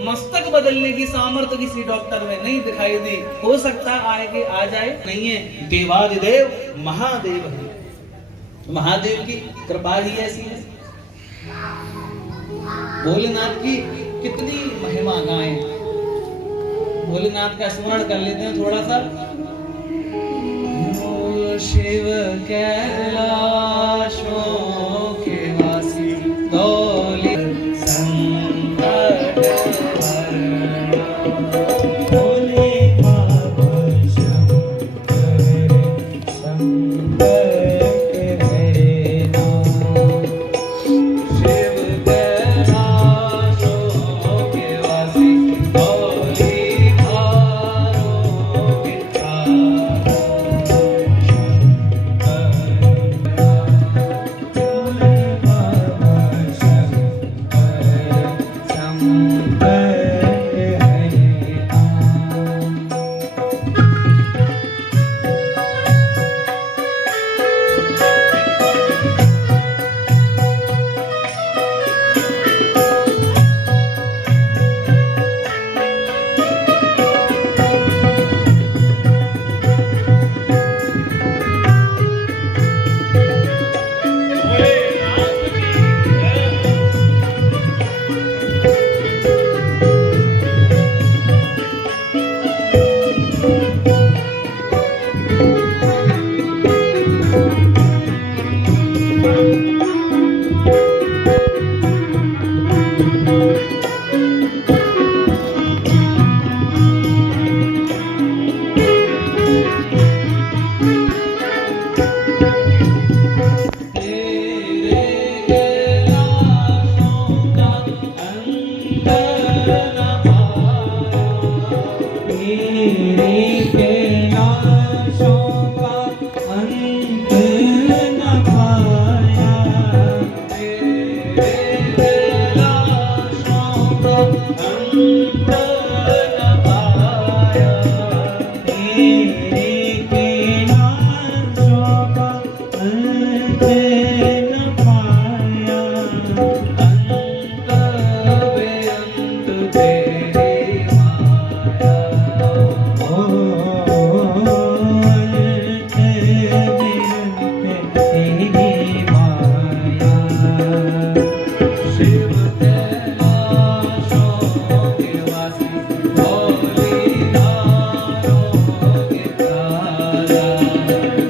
मस्तक बदलने की सामर्थ्य किसी डॉक्टर में नहीं दिखाई दी। हो सकता आगे आ जाए, नहीं है। देवादिदेव महादेव है, महादेव की कृपा ही ऐसी है। भोलेनाथ की कितनी महिमा गाएं। भोलेनाथ का स्मरण कर लेते हैं थोड़ा सा। शिव कैलाशों के वासी दौलत संकट हरना, भोले बाबा शंकर संकट हरना। शिव कैलाशों के वासी दौली भारों के तारा,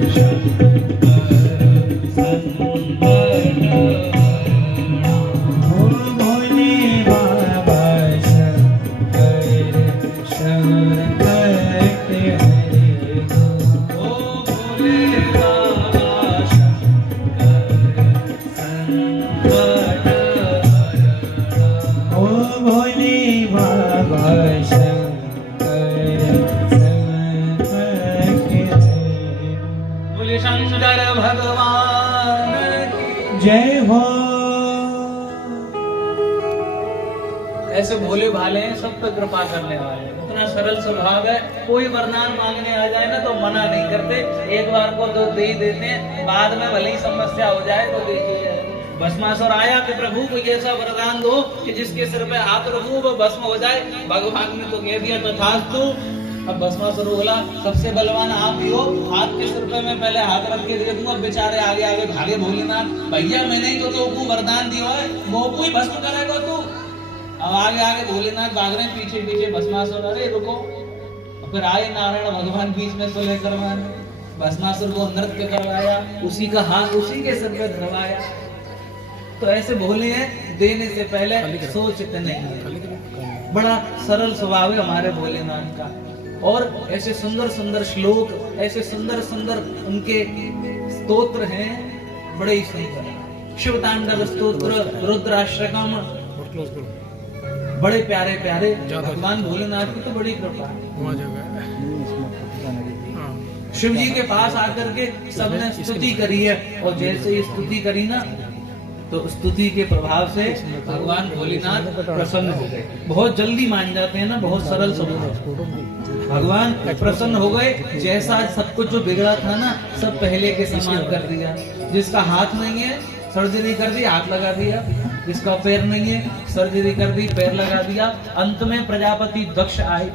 शंकर भगवान की जय हो। ऐसे भोले भाले हैं, सब पे कृपा करने वाले, इतना सरल स्वभाव है। कोई वरदान मांगने आ जाए ना तो मना नहीं करते, एक बार को तो दे ही देते हैं, बाद में भले ही समस्या हो जाए तो देखिए। भस्मासुर आया कि प्रभु को ऐसा वरदान दो कि जिसके सिर पे हाथ रखूं वो भस्म हो जाए। भगवान ने तो कह दिया तथास्तु। अब भस्मासुर बोला सबसे बलवान आप ही हो, हाथ के सिर पे मैं पहले हाथ रख के दे दूंगा। बेचारे आगे आगे भागे भोलेनाथ, भैया मैंने ही तो वरदान दिया है, वो कोई भस्म करेगा तू। अब आगे आगे भोलेनाथ भाग रहे, पीछे पीछे भस्मासुर, अरे रुको। फिर आए नारायण भगवान बीच में सुलह करवाने, भस्मासुर को नृत्य करवाया, उसी का हाथ उसी के सिर पे धरवाया। तो ऐसे भोले हैं, देने से पहले सोचते नहीं। बड़ा सरल स्वभाव है हमारे भोलेनाथ का। और ऐसे सुंदर सुंदर श्लोक, ऐसे सुंदर सुंदर उनके स्तोत्र हैं, बड़े ही सुंदर। शिव तांडव स्तोत्र, रुद्राष्टकम, बड़े प्यारे प्यारे। भगवान भोलेनाथ की तो बड़ी कृपा है। शिव जी के पास आकर के सबने स्तुति करी है, और जैसे ही स्तुति करी ना तो स्तुति के प्रभाव से भगवान भोलेनाथ प्रसन्न हो गए। बहुत जल्दी मान जाते हैं ना, बहुत सरल स्वभाव। भगवान प्रसन्न हो गए। जैसा सब कुछ जो बिगड़ा था ना, सब पहले के समान कर दिया। जिसका हाथ नहीं है सर्जरी कर दी, हाथ लगा दिया। इसका पैर नहीं है, सर्जरी कर दी, पैर लगा दिया। अंत में प्रजापति दक्ष आए,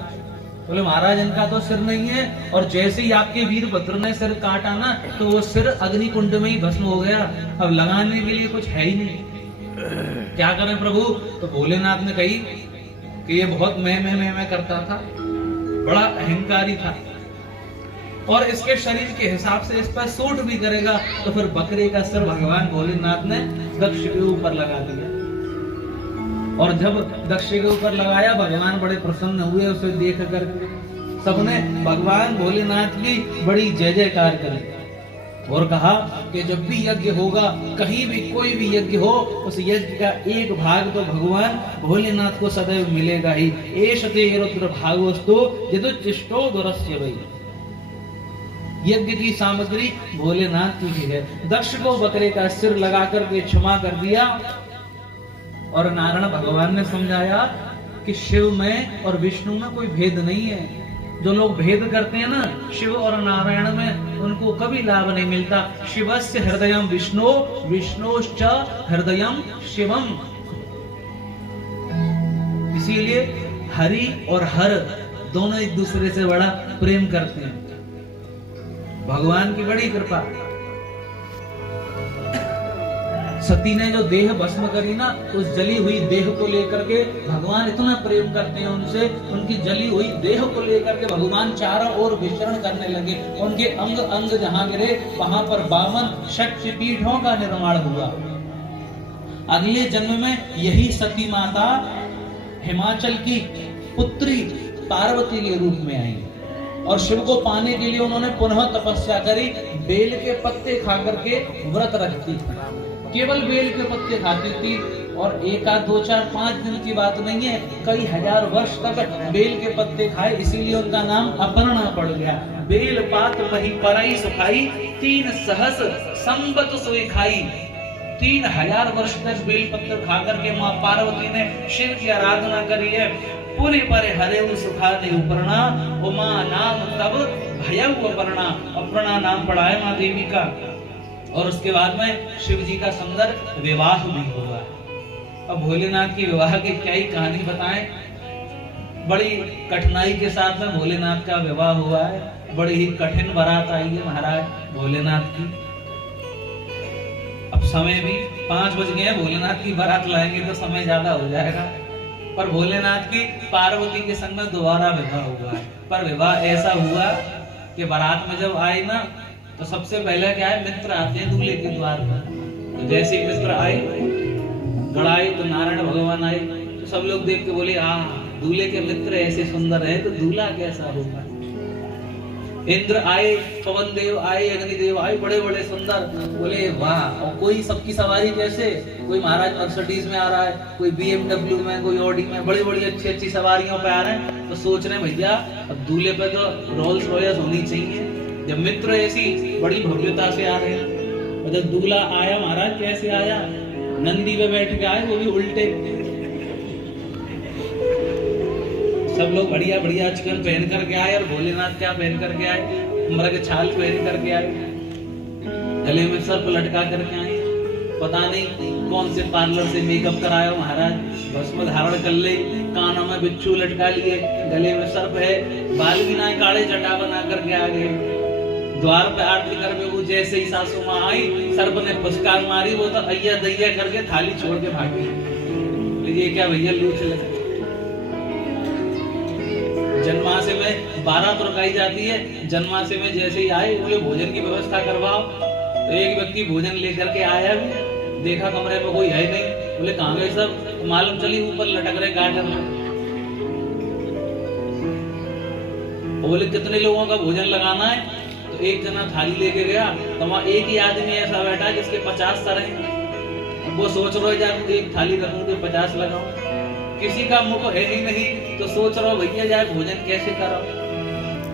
बोले महाराज इनका तो सिर नहीं है, और जैसे ही आपके वीरभद्र ने सिर काटा ना तो वो सिर अग्नि कुंड में ही भस्म हो गया, अब लगाने के लिए कुछ है ही नहीं, क्या करें प्रभु। तो भोलेनाथ ने कही कि ये बहुत मैं करता था, बड़ा अहंकारी था, और इसके शरीर के हिसाब से इस पर सूट भी करेगा, तो फिर बकरे का सिर भगवान भोलेनाथ ने दक्ष के ऊपर लगा दिया। और जब दक्ष के ऊपर लगाया, भगवान बड़े प्रसन्न हुए उसे देख कर, सबने भगवान भोलेनाथ की बड़ी जय जयकार करी और कहा कि जब भी यज्ञ होगा, कहीं भी कोई भी यज्ञ हो, उस यज्ञ का एक भाग तो भगवान भोलेनाथ को सदैव मिलेगा ही। एष ते रुद्र भागवस्तु यदुच्चिष्टो दुरस्य वै। यज्ञ की सामग्री भोलेनाथ की है। दक्ष को बकरे का सिर लगा करके क्षमा कर दिया, और नारायण भगवान ने समझाया कि शिव में और विष्णु में कोई भेद नहीं है। जो लोग भेद करते हैं ना शिव और नारायण में, उनको कभी लाभ नहीं मिलता। शिवस्य हृदयम विष्णु, विष्णुश्च हृदयम शिवम। इसीलिए हरि और हर दोनों एक दूसरे से बड़ा प्रेम करते हैं। भगवान की बड़ी कृपा। सती ने जो देह भस्म करी ना, उस जली हुई देह को लेकर के भगवान इतना प्रेम करते हैं उनसे, उनकी जली हुई देह को लेकर के भगवान चारों ओर विचरण करने लगे। उनके अंग अंग जहां गिरे, वहां पर 52 शक्ति पीठों का निर्माण हुआ। अगले जन्म में यही सती माता हिमाचल की पुत्री पार्वती के रूप में आई, और शिव को पाने के लिए उन्होंने पुनः तपस्या करी। बेल के पत्ते खा करके व्रत रखती थी, केवल बेल के पत्ते खाती थी, और 1 2 4 5 दिन की बात नहीं है, कई हजार वर्ष तक बेल के पत्ते खाए, इसीलिए उनका नाम अपर्णा पड़ गया। बेल पात वही परई सुखाई, 3 सहस संबत सोई खाई। 3000 वर्ष तक बेल पत्र खा करके माँ पार्वती ने शिव की आराधना करी है। पूरे परे हरे सुखा ने उपरणा, उमा नाम तब भयउ अपर्णा। अपर्णा नाम पड़ा है माँ देवी का। और उसके बाद में शिव जी का सुंदर विवाह भी हुआ। अब भोलेनाथ की विवाह की क्या ही कहानी बताएं। बड़ी कठिनाई के साथ में भोलेनाथ का विवाह हुआ है। बड़ी ही कठिन बारात आई है महाराज भोलेनाथ की। अब समय भी 5 बज गए हैं, भोलेनाथ की बारात लाएंगे तो समय ज्यादा हो जाएगा। पर भोलेनाथ की पार्वती के संग में दोबारा विवाह हुआ है। पर विवाह ऐसा हुआ कि बारात में जब आए ना, तो सबसे पहले क्या है, मित्र आते हैं दूल्हे के द्वार पर। तो जैसे मित्र आए, गड़ाई तो नारायण भगवान आए, तो सब लोग देख के बोले, दूल्हे के मित्र ऐसे सुंदर है तो दूल्हा कैसा होगा। इंद्र आए, पवन देव आए, अग्निदेव आए, बड़े बड़े सुंदर। बोले वाह। और कोई सबकी सवारी कैसे, कोई महाराज मर्सिडीज में आ रहा है, कोई BMW में, कोई ऑडी में, बड़ी बड़ी अच्छी अच्छी सवारियों पे आ रहे हैं। तो सोच रहे हैं भैया अब दूल्हे पे तो रोल्स रॉयस होनी चाहिए। जब मित्र ऐसी बड़ी भव्यता से आ रहे हैं, और जब दूल्हा आया महाराज कैसे आया, नंदी पे बैठ के आए, वो भी उल्टे। सब लोग बढ़िया बढ़िया चिकन पहन करके आए, और भोलेनाथ क्या पहन करके आए, मृग छाल पहन करके आए, गले में सर्प लटका करके आए। पता नहीं कौन से पार्लर से मेकअप कराया महाराज, भस्म धारण कर ले, कानों में बिच्छू लटका लिए, गले में सर्प है, बाल भी ना काले जटा बना करके आ गए। द्वार पे आरती करके वो जैसे ही सासू माँ आई, सर्प ने फुसकार मारी, वो तो अय्या दैया करके थाली छोड़ के भागी। ये क्या भैया लूट लगे। जन्माशय में बारात रुकाई जाती है। जन्माशय में जैसे ही आए, बोले भोजन की व्यवस्था करवाओ। तो एक व्यक्ति भोजन लेकर के आया, भी देखा कमरे में कोई है नहीं। बोले कहाँ गए सब, तो मालूम चली ऊपर लटक रहे गार्डन में। बोले कितने लोगों का भोजन लगाना है, तो एक जना थाली लेके गया, तो वहां एक ही आदमी ऐसा बैठा है जिसके 50 सर हैं। वो सोच रहा है यार एक थाली रखूं तो 50 लगाऊं, किसी का मुख है ही नहीं, तो सोच रहा भैया यार भोजन कैसे करो।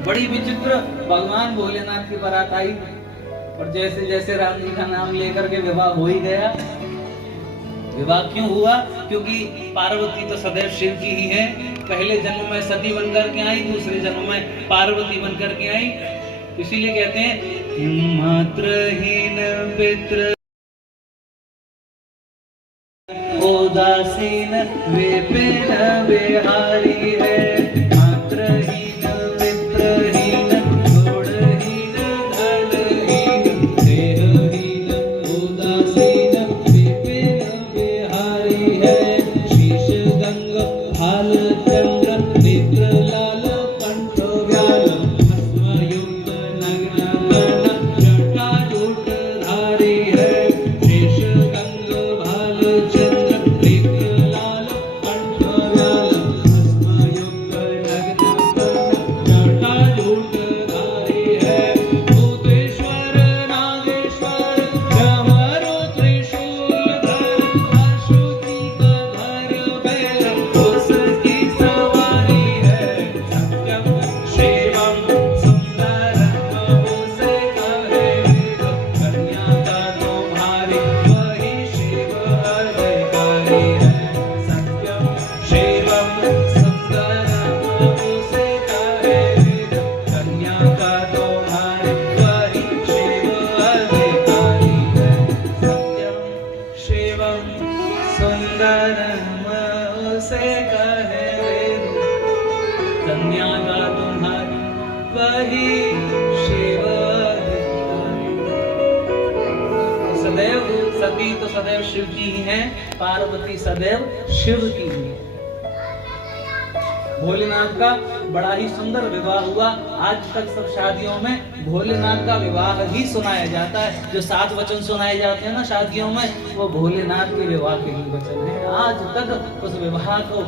बड़ी विचित्र भगवान भोलेनाथ की बारात आई, और जैसे जैसे राम जी का नाम लेकर के विवाह हो ही गया। विवाह क्यों हुआ, क्योंकि पार्वती तो सदैव शिव की ही है। पहले जन्म में सती बनकर के आई, दूसरे जन्म में पार्वती बनकर के आई। इसीलिए कहते हैं मात्रहीन पितृ ओ उदासीन विपिन बिहारी है। मात्रहीन मित्रहीन गुणहीन धनहीन देहहीन उदासीन विपिन बिहारी है। शीश गंग भाल चंद्र नेत्र लाल कंठ व्याल भस्मयुक्त नग्न कर्ण जटाजूट धारी है। शीश गंग भाल चंद्र नेत्र लाल कंठ व्याल भस्मयुक्त नग्न कर्ण जटाजूट धारी है। भूतेश्वर नागेश्वर डमरू त्रिशूलधर अशुचि कधर बैल उसकी सवारी है। सत्यम शिवम सुंदरम उसे कहे वेद कन्या का तुम्हारी वही शिव अधिकारी है। सत्यम शिवम सुंदरम उसे कहे वेद कन्या का तुम्हारी वही शिव अधिकारी है। सत्यम शिवम सुंदरम उसे कहे वेद कन्या का तुम्हारी वही शिव अधिकारी। तो सदैव सती तो सदैव शिव की ही है, पार्वती सदैव शिव की ही है। भोलेनाथ का बड़ा ही सुंदर विवाह हुआ। आज तक सब शादियों में भोलेनाथ का विवाह ही सुनाया जाता है। जो 7 वचन सुनाए जाते हैं ना शादियों में, वो भोलेनाथ के विवाह के ही वचन है। आज तक उस विवाह को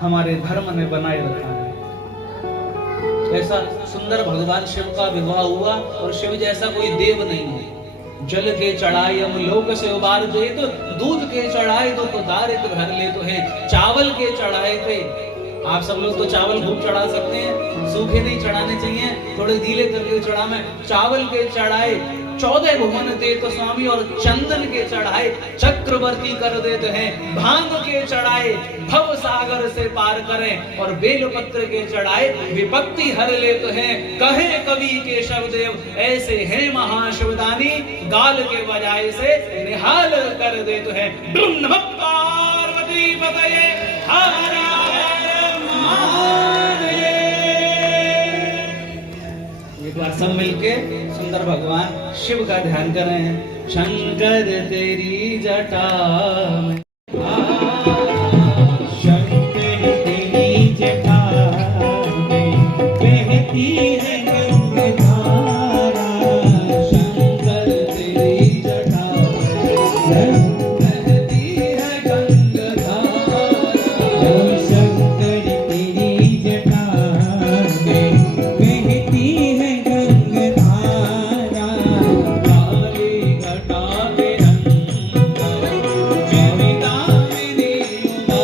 हमारे धर्म ने बनाए रखा है। ऐसा सुंदर भगवान शिव का विवाह हुआ, और शिव जैसा कोई देव नहीं है। जल के चढ़ाए हम लोक से उबार दे, तो दूध के चढ़ाए तो दारिद्र भर ले तो है। चावल के चढ़ाए थे, आप सब लोग तो चावल खूब चढ़ा सकते हैं, सूखे नहीं चढ़ाने चाहिए, थोड़े ढीले करके चढ़ा में। चावल के चढ़ाए 14 भुवन दे तो स्वामी, और चंदन के चढ़ाए चक्रवर्ती कर देते हैं। भांग के चढ़ाए भव सागर से पार करें, और बेलपत्र के चढ़ाए विपत्ति हर लेते हैं। कहे कवि केशव देव ऐसे हैं महाशिवदानी, गाल के बजाय से निहाल कर देते हैं। डुम नमः पार्वती पतये हर हर महादेव। एक बार सब मिलके सुंदर भगवान शिव का ध्यान कर रहे हैं। शंकर तेरी जटा में, शंकर तेरी जटा में बहती है गंगाधारा। शंकर तेरी जटा में बहती है गंगाधारा। शंकर तेरी जटा में बहती है गंगाधारा। काली घटा के अंदर जीविता में नीला।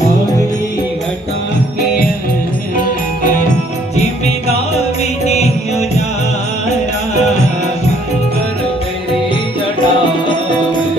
काली घटा के अंदर जिम्मेदारी नहीं उजारा। शंकर तेरी जटा में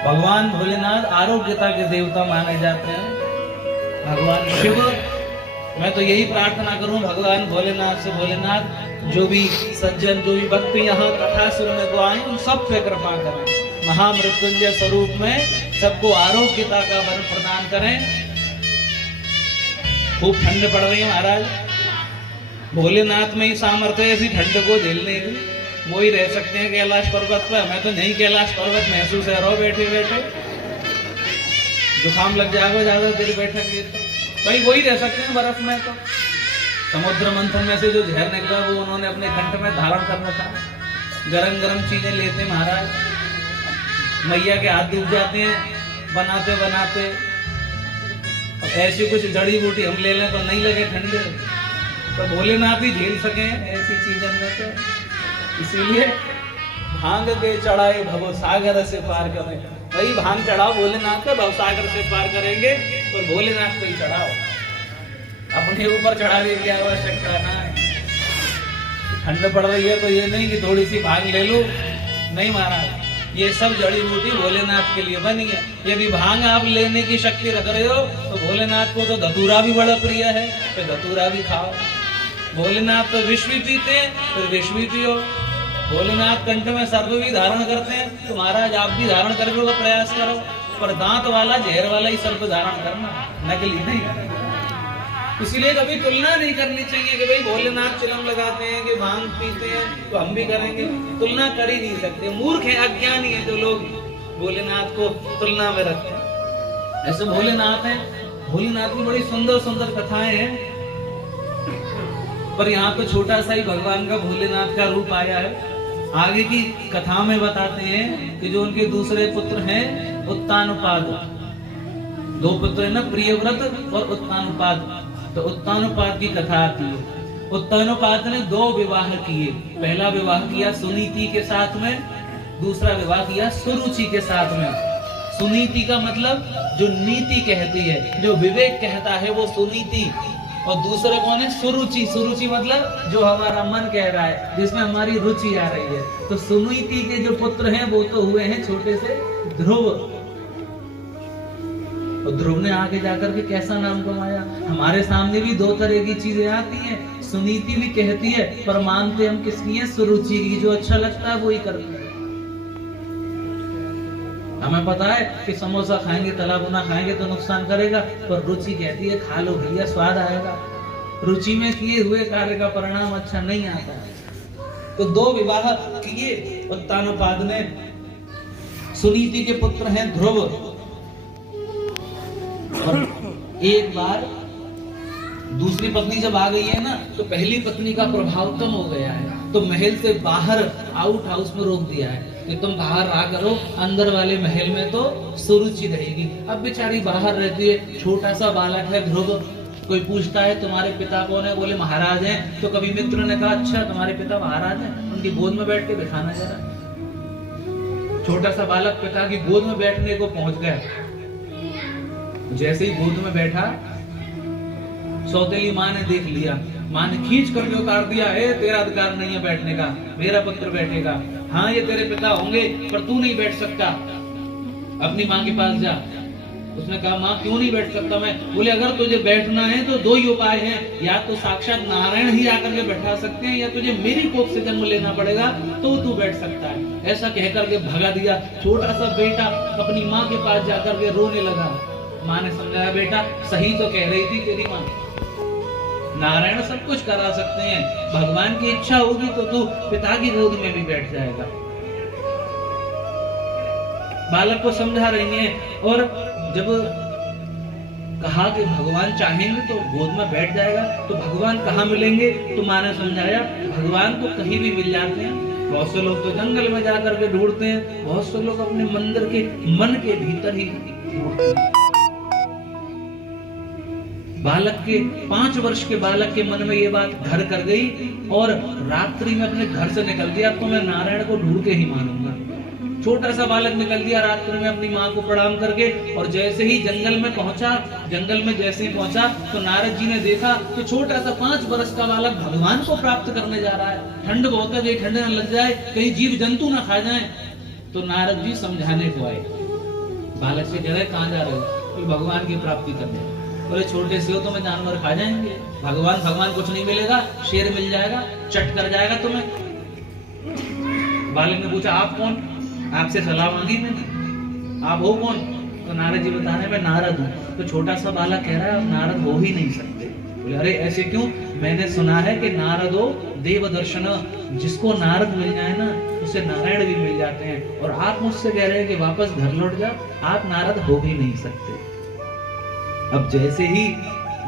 भगवान भोलेनाथ आरोग्यता के देवता माने जाते हैं। भगवान शिव, मैं तो यही प्रार्थना करूं भगवान भोलेनाथ से, भोलेनाथ जो भी सज्जन, जो भी भक्त यहाँ कथा सुनने को आए, उन सब पे कृपा करें। महामृत्युंजय स्वरूप में सबको आरोग्यता का वर प्रदान करें। खूब ठंड पड़ रही है महाराज, भोलेनाथ में ही सामर्थ्य है ऐसी ठंड को झेलने की। वो ही रह सकते हैं कैलाश पर्वत पर, मैं तो नहीं कैलाश पर्वत महसूस है, रहो बैठे बैठे जुकाम लग जाएगा ज्यादा देर बैठे तो भाई वही रह सकते हैं बर्फ में। तो समुद्र मंथन में से जो जहर निकला वो उन्होंने अपने कंठ में धारण करना था। गरम गरम चीजें लेते महाराज, मैया के हाथ डूब जाते हैं बनाते बनाते। ऐसी कुछ जड़ी बूटी हम ले लें तो नहीं लगे ठंडे, तो भोलेनाथ ही झेल सके ऐसी चीजें में। तो इसीलिए भांग के चढ़ाए भव सागर से पार करें, वही भांग चढ़ाओ भोलेनाथ का, भव सागर से पार करेंगे। तो भोलेनाथ को ही चढ़ाओ, अपने ऊपर चढ़ाने की आवश्यकता ना है। ठंड पड़ रही है तो ये नहीं कि थोड़ी सी भांग ले लो, नहीं महाराज, ये सब जड़ी बूटी भोलेनाथ के लिए बनी है। यदि भांग आप लेने की शक्ति रख रहे हो तो भोलेनाथ को तो धतूरा भी बड़ा प्रिय है, तो धतूरा भी खाओ। भोलेनाथ तो विष भी पीते हैं, फिर विष भी पियो। भोलेनाथ कंठ में सर्प भी धारण करते हैं, तो महाराज आप भी धारण करने का प्रयास करो, पर दांत वाला जहर वाला ही सर्प धारण करना, नकली नहीं करना। इसीलिए कभी तुलना नहीं करनी चाहिए कि भाई भोलेनाथ चिलम लगाते हैं कि भांग पीते हैं तो हम भी करेंगे। तुलना कर ही नहीं सकते, मूर्ख है, अज्ञानी है जो लोग भोलेनाथ को तुलना में रखते हैं। ऐसे भोलेनाथ है, भोलेनाथ की बड़ी सुंदर सुंदर कथाएं हैं, पर यहाँ पे छोटा सा ही भगवान का भोलेनाथ का रूप आया है। आगे की कथा में बताते हैं कि जो उनके दूसरे पुत्र हैं उत्तानुपाद, दो पुत्र है ना, प्रियव्रत और उत्तानुपाद। तो उत्तानुपाद की कथा आती है। उत्तानुपाद ने 2 विवाह किए। पहला विवाह किया सुनीति के साथ में, दूसरा विवाह किया सुरुचि के साथ में। सुनीति का मतलब जो नीति कहती है, जो विवेक कहता है, वो सुनीति। और दूसरे कौन है? सुरुचि। सुरुचि मतलब जो हमारा मन कह रहा है, जिसमें हमारी रुचि आ रही है। तो सुनीति के जो पुत्र हैं वो तो हुए हैं छोटे से ध्रुव। और ध्रुव ने आगे जाकर के कैसा नाम कमाया। हमारे सामने भी 2 तरह की चीजें आती हैं। सुनीति भी कहती है, पर मानते हम किसकी है? सुरुचि की। जो अच्छा लगता है वो ही करते हैं। हमें पता है कि समोसा खाएंगे, तला भुना खाएंगे तो नुकसान करेगा, पर रुचि कहती है खा लो भैया, स्वाद आएगा। रुचि में किए हुए कार्य का परिणाम अच्छा नहीं आता है। तो 2 विवाह किए उत्तानुपाद ने। सुनीति के पुत्र हैं ध्रुव। और एक बार दूसरी पत्नी जब आ गई है ना, तो पहली पत्नी का प्रभाव कम हो गया है, तो महल से बाहर आउट हाउस में रोक दिया है कि तुम बाहर रहा करो, अंदर वाले महल में तो सुरुचि रहेगी। अब बेचारी बाहर रहती है, छोटा सा बालक है ध्रुव, कोई पूछता है तुम्हारे पिता कौन है, बोले महाराज हैं, तो कभी मित्र ने कहा अच्छा तुम्हारे पिता महाराज हैं, उनकी गोद में बैठ के दिखाना जरा। छोटा सा बालक पिता की गोद में बैठने को पहुंच गया, जैसे ही गोद में बैठा सौतेली माँ ने देख लिया, माँ ने खींच करके उतार दिया, तेरा अधिकार नहीं है बैठने का, मेरा पुत्र बैठेगा। हाँ ये तेरे पिता होंगे पर तू नहीं बैठ सकता, अपनी माँ के पास जा। उसने कहा माँ क्यों नहीं बैठ सकता मैं? बोले अगर तुझे बैठना है तो दो ही उपाय हैं, या तो साक्षात नारायण ही आकर के बैठा सकते हैं, या तुझे मेरी कोख से जन्म लेना पड़ेगा तो तू बैठ सकता है। ऐसा कहकर के भगा दिया। छोटा सा बेटा अपनी माँ के पास जाकर के रोने लगा। माँ ने समझाया बेटा सही तो कह रही थी तेरी माँ, नारायण सब कुछ करा सकते हैं, भगवान की इच्छा होगी तो तू पिता की गोद में भी बैठ जाएगा। बालक को समझा रही है, और जब कहा कि भगवान चाहेंगे तो गोद में बैठ जाएगा, तो भगवान कहाँ मिलेंगे? तो माँ ने समझाया भगवान तो कहीं भी मिल जाते हैं। बहुत से लोग तो जंगल में जाकर के ढूंढते हैं, बहुत से लोग अपने मंदिर के मन के भीतर ही ढूंढते हैं। बालक के 5 वर्ष के बालक के मन में ये बात घर कर गई, और रात्रि में अपने घर से निकल दिया, तो मैं नारायण को ढूंढ के ही मानूंगा। छोटा सा बालक निकल दिया रात्रि में अपनी माँ को प्रणाम करके, और जैसे ही जंगल में पहुंचा, जंगल में जैसे ही पहुंचा तो नारद जी ने देखा कि छोटा सा 5 वर्ष का बालक भगवान को प्राप्त करने जा रहा है। ठंड बहुत है, कहीं ठंड न लग जाए, कहीं जीव जंतु ना खा जाए। तो नारद जी समझाने को आए। बालक से कह रहे कहाँ जा रहे हो? तो भगवान की प्राप्ति करने। बोले छोटे से हो तो मैं जानवर खा जाएंगे, भगवान कुछ नहीं मिलेगा, शेर मिल जाएगा, चट कर जाएगा तुम्हें। बालक ने पूछा आप कौन? आपसे सलाह मांगी मैंने, आप हो कौन? तो नारद जी बता रहे मैं नारद हूँ। तो छोटा सा बालक कह रहा है आप नारद हो ही नहीं सकते। बोले अरे ऐसे क्यों? मैंने सुना है कि नारद हो देव दर्शन, जिसको नारद मिल जाए ना उसे नारायण भी मिल जाते हैं, और आप मुझसे कह रहे हैं कि वापस घर लौट जा, आप नारद हो ही नहीं सकते। अब जैसे ही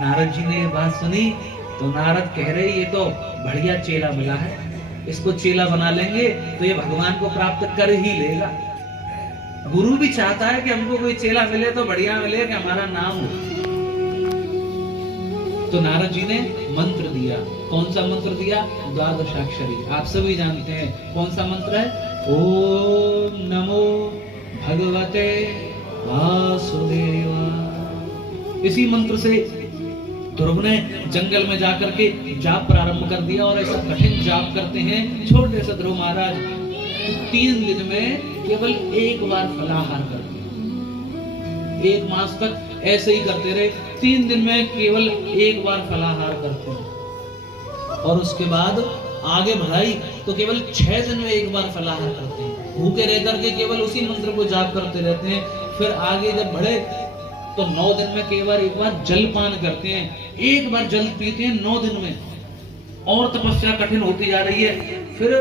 नारद जी ने ये बात सुनी तो नारद कह रहे ये तो बढ़िया चेला मिला है, इसको चेला बना लेंगे तो ये भगवान को प्राप्त कर ही लेगा। गुरु भी चाहता है कि हमको कोई चेला मिले तो बढ़िया मिले कि हमारा नाम हो। तो नारद जी ने मंत्र दिया। कौन सा मंत्र दिया? द्वादशाक्षरी, आप सभी जानते हैं कौन सा मंत्र है? ओम नमो भगवते वासुदेवाय। इसी मंत्र से ध्रुव ने जंगल में जाकर के जाप प्रारंभ कर दिया, और ऐसा कठिन जाप करते हैं छोटे से ध्रुव महाराज 3 दिन में केवल 1 बार फलाहार कर दिया। 1 मास तक ऐसे ही करते रहे, 3 दिन में केवल 1 बार फलाहार करते हैं, और उसके बाद आगे बढ़ाई तो केवल 6 दिन में 1 बार फलाहार करते हैं। भूखे रह करके केवल उसी मंत्र को जाप करते रहते हैं। फिर आगे जब बढ़े तो 9 दिन में केवल 1 बार जलपान करते हैं, 1 बार जल पीते हैं 9 दिन में। और तपस्या कठिन होती जा रही है। फिर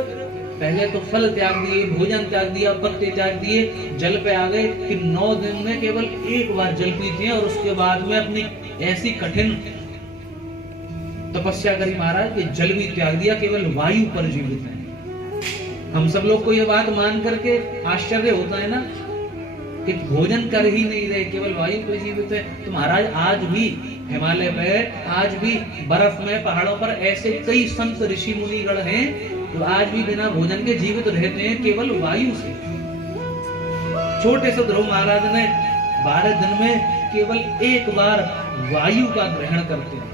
पहले तो फल त्याग दिए, भोजन त्याग दिया, पत्ते त्याग दिए, जल पे आ गए कि 9 दिन में केवल 1 बार जल पीते हैं, और उसके बाद में अपनी ऐसी कठिन तपस्या करी महाराज कि जल भी त्याग दिया, केवल वायु पर जीवित है। हम सब लोग को ये बात मान करके आश्चर्य होता है ना कि भोजन कर ही नहीं रहे, केवल वायु पर जीवित है। तो महाराज आज भी हिमालय में, आज भी बर्फ में, पहाड़ों पर ऐसे कई संत ऋषि मुनिगण हैं जो आज भी बिना भोजन के जीवित रहते हैं, केवल वायु से। छोटे से ध्रुव महाराज ने 12 दिन में केवल 1 बार वायु का ग्रहण करते हैं।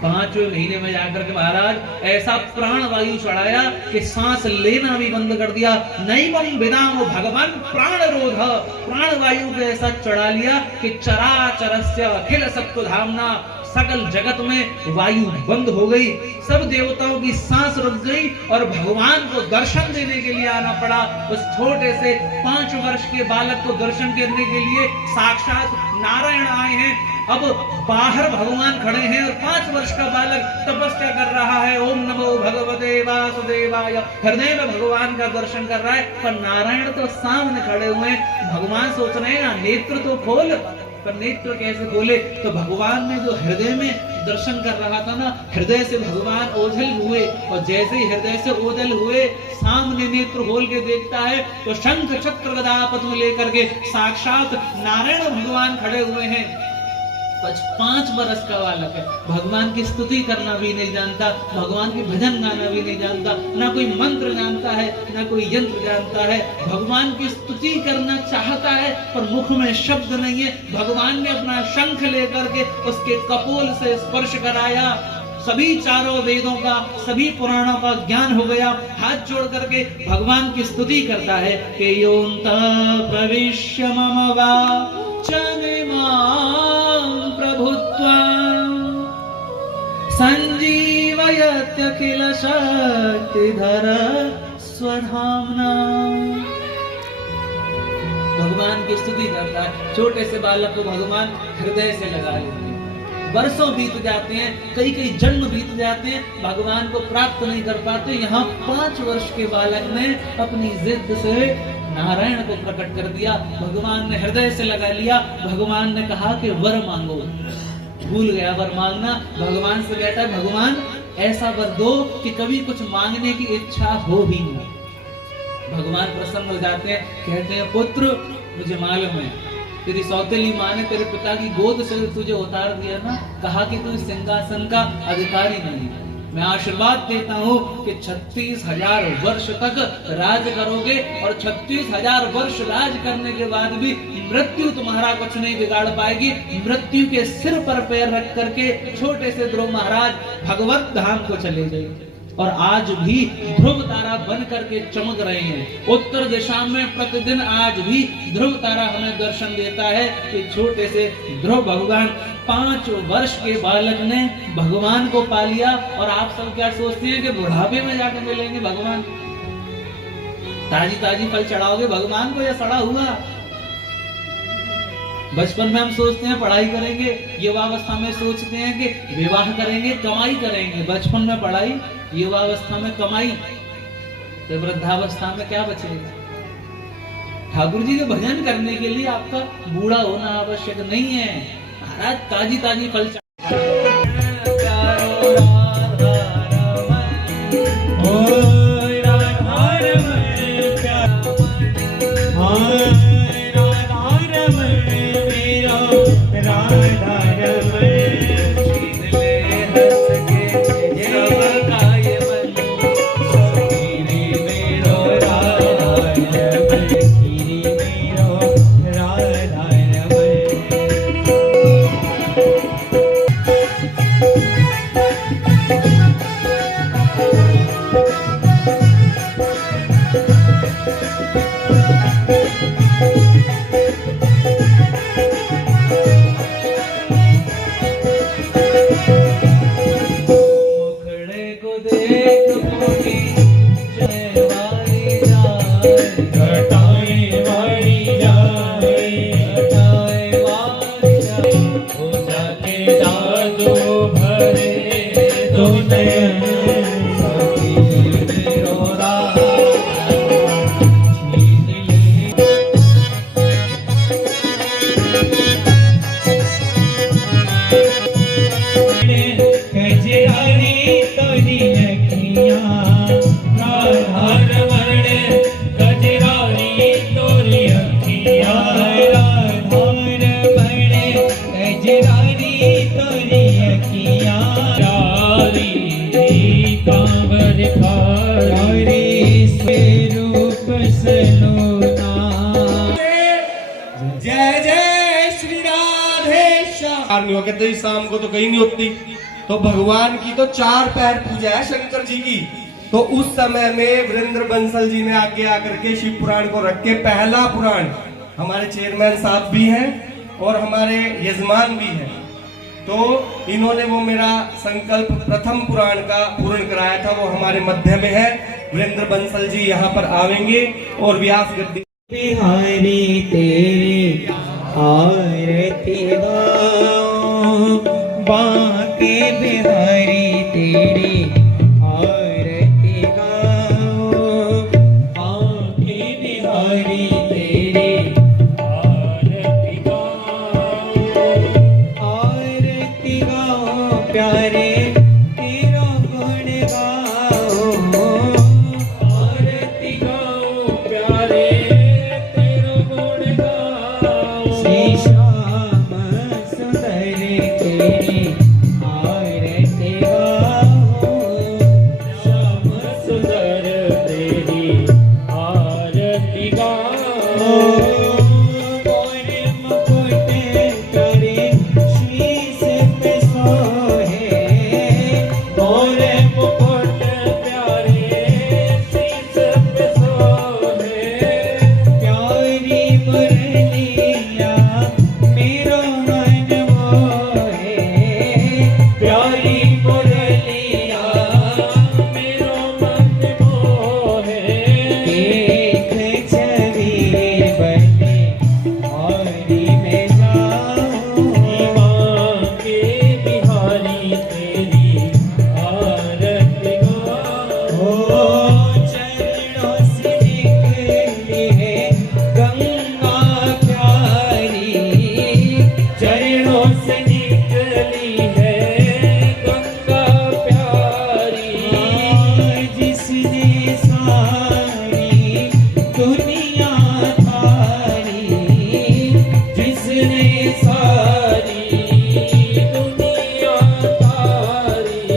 5वें महीने में जाकर के महाराज ऐसा प्राण वायु चढ़ाया कि सांस लेना भी बंद कर दिया। नैवं विदाम भगवान प्राण रोध, प्राण वायु को ऐसा चढ़ा लिया कि चराचरस्य अखिल सत्वधामना, सकल जगत में वायु बंद हो गई, सब देवताओं की सांस रुक गई, और भगवान को दर्शन देने के लिए आना पड़ा। उस छोटे से 5 वर्ष के बालक को दर्शन करने के लिए साक्षात नारायण आए हैं। अब बाहर भगवान खड़े हैं और 5 वर्ष का बालक तपस्या कर रहा है, ओम नमो भगवते वासुदेवाय, हृदय में भगवान का दर्शन कर रहा है, पर नारायण तो सामने खड़े हुए हैं। भगवान सोच रहे हैं नेत्र तो खोल, पर नेत्र कैसे खोले? तो भगवान ने जो हृदय में दर्शन कर रहा था ना, हृदय से भगवान ओझल हुए, और जैसे ही हृदय से ओझल हुए सामने नेत्र खोल के देखता है तो शंख चक्र गदा पद्म लेकर के साक्षात नारायण भगवान खड़े हुए हैं। 5 वर्ष का बालक है, भगवान की स्तुति करना भी नहीं जानता, भगवान की भजन गाना भी नहीं जानता, ना कोई मंत्र जानता है, ना कोई यंत्र जानता है। भगवान की स्तुति करना चाहता है पर मुख में शब्द नहीं है। भगवान ने अपना शंख लेकर के उसके कपोल से स्पर्श कराया, सभी चारों वेदों का, सभी पुराणों का ज्ञान हो गया। हाथ जोड़ करके भगवान की स्तुति करता है कि योऽन्तः प्रविश्य मम वाचमिमां प्रभुत्वं संजीवयत्यखिल शक्तिधर स्वधाम्ना। भगवान की स्तुति करता है। छोटे से बालक को भगवान हृदय से लगा लेते हैं। वर्षों बीत जाते हैं, कई कई जन्म बीत जाते हैं, भगवान को प्राप्त नहीं कर पाते। यहाँ 5 वर्ष के बालक ने अपनी जिद से नारायण को प्रकट कर दिया। भगवान ने हृदय से लगा लिया। भगवान ने कहा कि वर मांगो। भूल गया वर मांगना। भगवान से कहता है भगवान ऐसा वर दो कि कभी कुछ मांगने की इच्छा हो भी नहीं। भगवान प्रसन्न हो जाते हैं, कहते हैं पुत्र मुझे मालूम है तेरी सौतेली माँ ने तेरे पिता की गोद से तुझे उतार दिया ना, कहा कि तू इस सिंहासन का अधिकारी नहीं। मैं आशीर्वाद देता हूँ कि 36,000 वर्ष तक राज करोगे और 36,000 वर्ष राज करने के बाद भी मृत्यु तुम्हारा कुछ नहीं बिगाड़ पाएगी। मृत्यु के सिर पर पैर रख करके छोटे से ध्रुव महाराज भगवत धाम को चले गए और आज भी ध्रुव तारा बन करके चमक रहे हैं। उत्तर दिशा में प्रतिदिन आज भी ध्रुव तारा हमें दर्शन देता है कि छोटे से ध्रुव भगवान 5 वर्ष के बालक ने भगवान को पा लिया। और आप सब क्या सोचते हैं कि बुढ़ापे में जाकर मिलेंगे भगवान? ताजी ताजी फल चढ़ाओगे भगवान को या सड़ा हुआ? बचपन में हम सोचते हैं पढ़ाई करेंगे, युवावस्था में सोचते हैं कि विवाह करेंगे, कमाई करेंगे। बचपन में पढ़ाई, युवावस्था में कमाई, तो वृद्धावस्था में क्या बचेगा? ठाकुर जी के भजन करने के लिए आपका बूढ़ा होना आवश्यक नहीं है। महाराज ताजी ताजी फल कहते हैं शाम को तो कहीं नहीं होती। तो भगवान की तो 4 पैर पूजा है शंकर जी की। तो उस समय में वीरेंद्र बंसल जी ने आगे आकर के शिव पुराण को रख के पहला पुराण, हमारे चेयरमैन साहब भी हैं और हमारे यजमान भी हैं, तो इन्होंने वो मेरा संकल्प प्रथम पुराण का पूर्ण कराया था। वो हमारे मध्य में है। वीरेंद्र बंसल जी यहाँ पर आवेंगे और व्यास गद्दी बिहारी तेरी आरती गाओ, बांके बिहारी तेरी आरती गाओ, बांके बिहारी तेरी आरती गाओ, आरती गाओ प्यारे तेरा गुण गाओ, आरती गाओ प्यारे तेरा गुण गाओ, श्री श्याम सुंदर प्यारी मुरलिया मेरो मन मोहे एक छवि बने हरि में जाऊं के बिहारी तेरी आरती गाऊं चरणों से निकली है गंगा प्यारी चरणों से निकली है गंगा प्यारी जिसने सारी दुनिया तारी जिसने सारी दुनिया तारी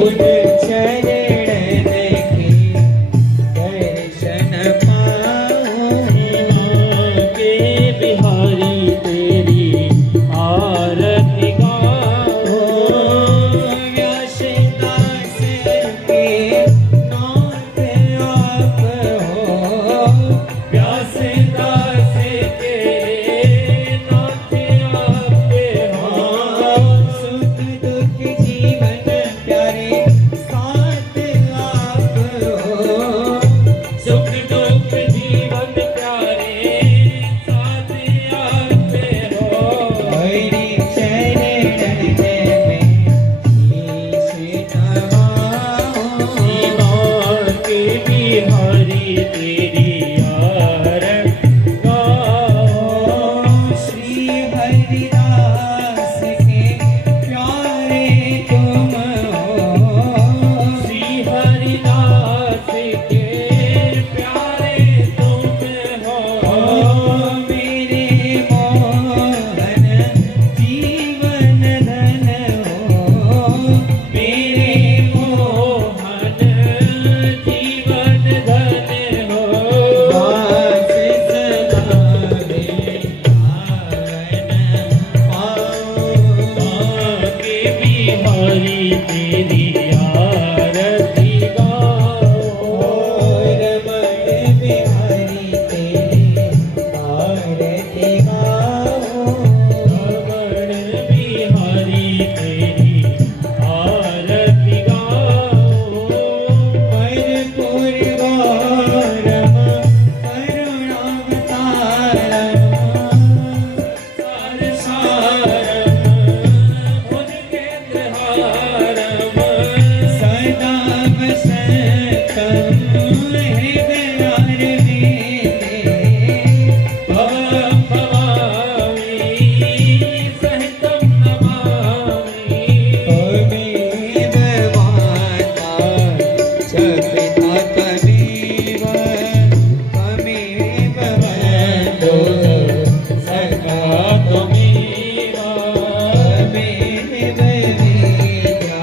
उन चरण के दर्शन पाऊं के बिहारी तेरी आरती गाऊं व्यासदास के नाथ आप हो व्यासदास के नाथ आप हो सुख दुख जीवन प्यारे साथ आप हो सुख दुख जीवन प्यारे साथ आप हो हरि चरण में शीश नवाऊं के बिहारी तेरी आरती गाऊं श्री हरिदास के प्यारे तुम हो श्री हरिदास के प्यारे तुम हो मेरे मोहन जीवन धन हो मेरे मोहन जीवन धन हो दास सदावे नारायण पाऊं के बिहारी तेरी आरती गाऊं रमण बिहारी तेरी आरती गाऊं रमण बिहारी तेरी आरती गाऊं कर्पूर गौरम करुणावतारम सारसारम भुजगेन्द्रहारम सदा वसंतम हृदयारविन्दे भवं भवामि सहितं नमामि त्वमेव माता च पिता त्वमेव त्वमेव बन्धुः सखा त्वमेव त्वमेव विद्या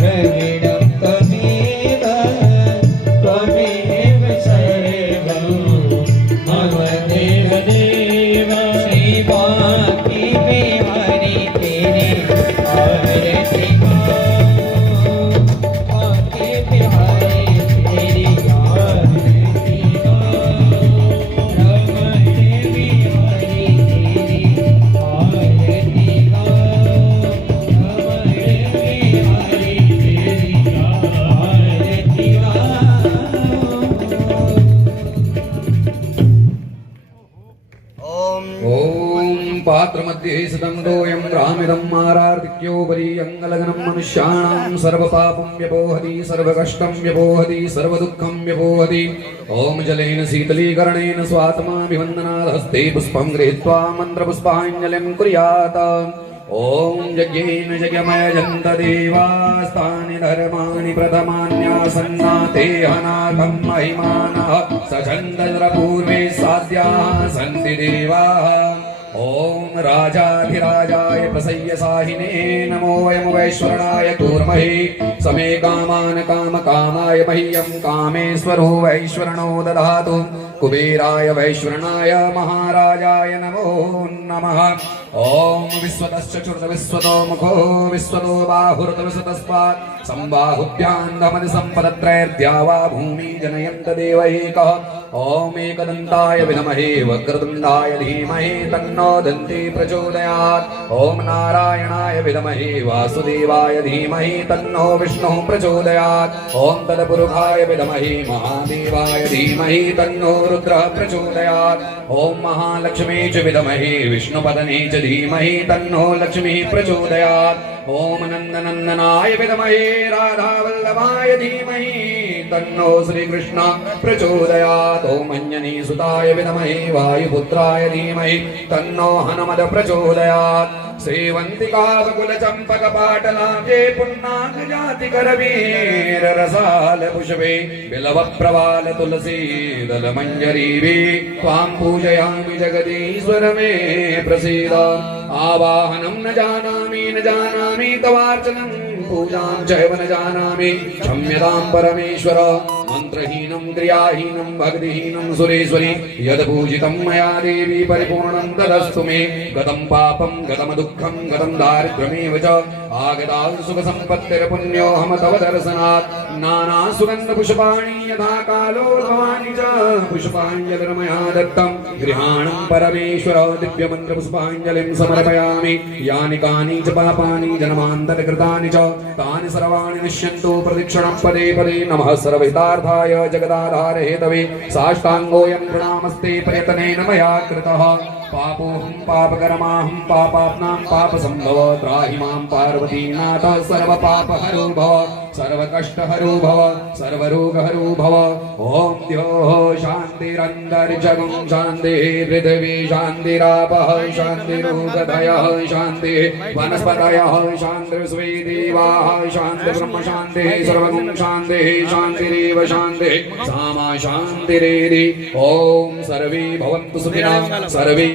द्रविडं त्वमेव त्वमेव सर्वं मम देवदेव श्री बांके बिहारी तेरे आरती गाऊं बांके बिहारी तेरी आरती गाऊं रमण बिहारी तेरी आरती गाऊं रमण बिहारी तेरी आरती गाऊं ॐ पात्रमध्ये स्थितं दोयं रामिदं मारार्तिक्योपरि अङ्गलग्नं मनुष्याणां सर्वपापं व्यपोहति सर्वकष्टं व्यपोहति सर्वदुःखं व्यपोहति ॐ जलेन शीतलीकरणेन स्वात्माभिवन्दनादहस्ते पुष्पं गृहीत्वा मन्त्रपुष्पाञ्जलिं कुर्यात् ॐ यज्ञेन यज्ञमयजन्त देवास्तानि धर्माणि प्रथमान्यासन्नाते हनाकं महिमानः सचन्दपूर्वे साध्याः सन्ति देवाः ॐ राजाधिराजाय प्रसय्यसाहिने नमो वयं वैश्वरणाय कूर्महे समे कामान् कामकामाय मह्यं कामेश्वरो वैश्वरणो ददातु कुबेराय वैश्वरणाय महाराजाय नमो नमः ओम विश्वतश्च चतुर्विश्वतो मुखो विश्वतो बाहुर्विश्वतस्मात् संबाहुभ्यां धमनि संपदत्रयर्द्यावा भूमि जनयन्त देव एकः ओम एकदन्ताय विद्महे वक्रतुण्डाय धीमहि तन्नो दन्ती प्रचोदयात् ओम नारायणाय विद्महे वासुदेवाय धीमहि तन्नो विष्णुः प्रचोदयात् ओम तत्पुरुषाय विद्महे महादेवाय धीमहि तन्नो रुद्रः प्रचोदयात् ओम महालक्ष्मी च विद्महे विष्णुपदने च धीमहि तन्नो लक्ष्मीः प्रचोदयात् ओम नन्दनन्दनाय विद्महे राधावल्लभाय धीमहि तन्नो श्रीकृष्ण प्रचोदयात् ओम अंजनीसुताय विद्महे वायुपुत्राय धीमहि तन्नो हनुमत् प्रचोदयात् सेवन्तिका बकुलचम्पकपाटलाभे पुन्नाकजातिकरवीररसाल पुष्पे बिलवप्रवाल तुलसी दलमञ्जरीवे त्वां पूजयामि जगदीश्वर मे प्रसीद आवाहनं न जानामि तवार्चनं पूजां चैव न जानामि क्षम्यतां परमेश्वर मंत्रहीनं क्रियाहीनं भक्तिहीनं सुरेश्वरी यद्पूजितं मया देवी परिपूर्णं तदस्तु मे गतं पापं गतं दुःखं गतं दारिद्र्यमेव च आगता सुखसम्पत्तिर्पुण्योऽहं तव दर्शनात् नाना सुगन्धपुष्पाणि यथा कालोद्भवानि च पुष्पाञ्जलिर्मया दत्तं गृहाणं परमेश्वर दिव्यमन्त्रपुष्पाञ्जलिं समर्पयामि यानि कानि च पापानि जन्मान्तरकृतानि च तानि सर्वाणि नश्यन्तु प्रदक्षिणं पदे पदे नमः सर्वहितार्थाय जगदाधार हेतवे साष्टाङ्गोऽयं प्रणामस्ते प्रयत्नेन मया कृतः पापोऽहं पापकर्माहं पापात्मां पापसम्भव त्राहि मां पार्वतीनाथ सर्वपापहरो भव सर्वकष्टहरो भव सर्वरोगहरो भव ॐ द्योः शान्तिरन्तरिक्षगं शान्तिः पृथिवी शान्तिरापः शान्तिरोगधयः शान्तिः वनस्पतयः शान्तिर्विश्वे देवाः शान्तिर्ब्रह्म शान्तिः सर्वगुं शान्तिः शान्तिरेव शान्तिः सामा शान्तिरेधि ॐ सर्वे भवन्तु सुखिनः सर्वे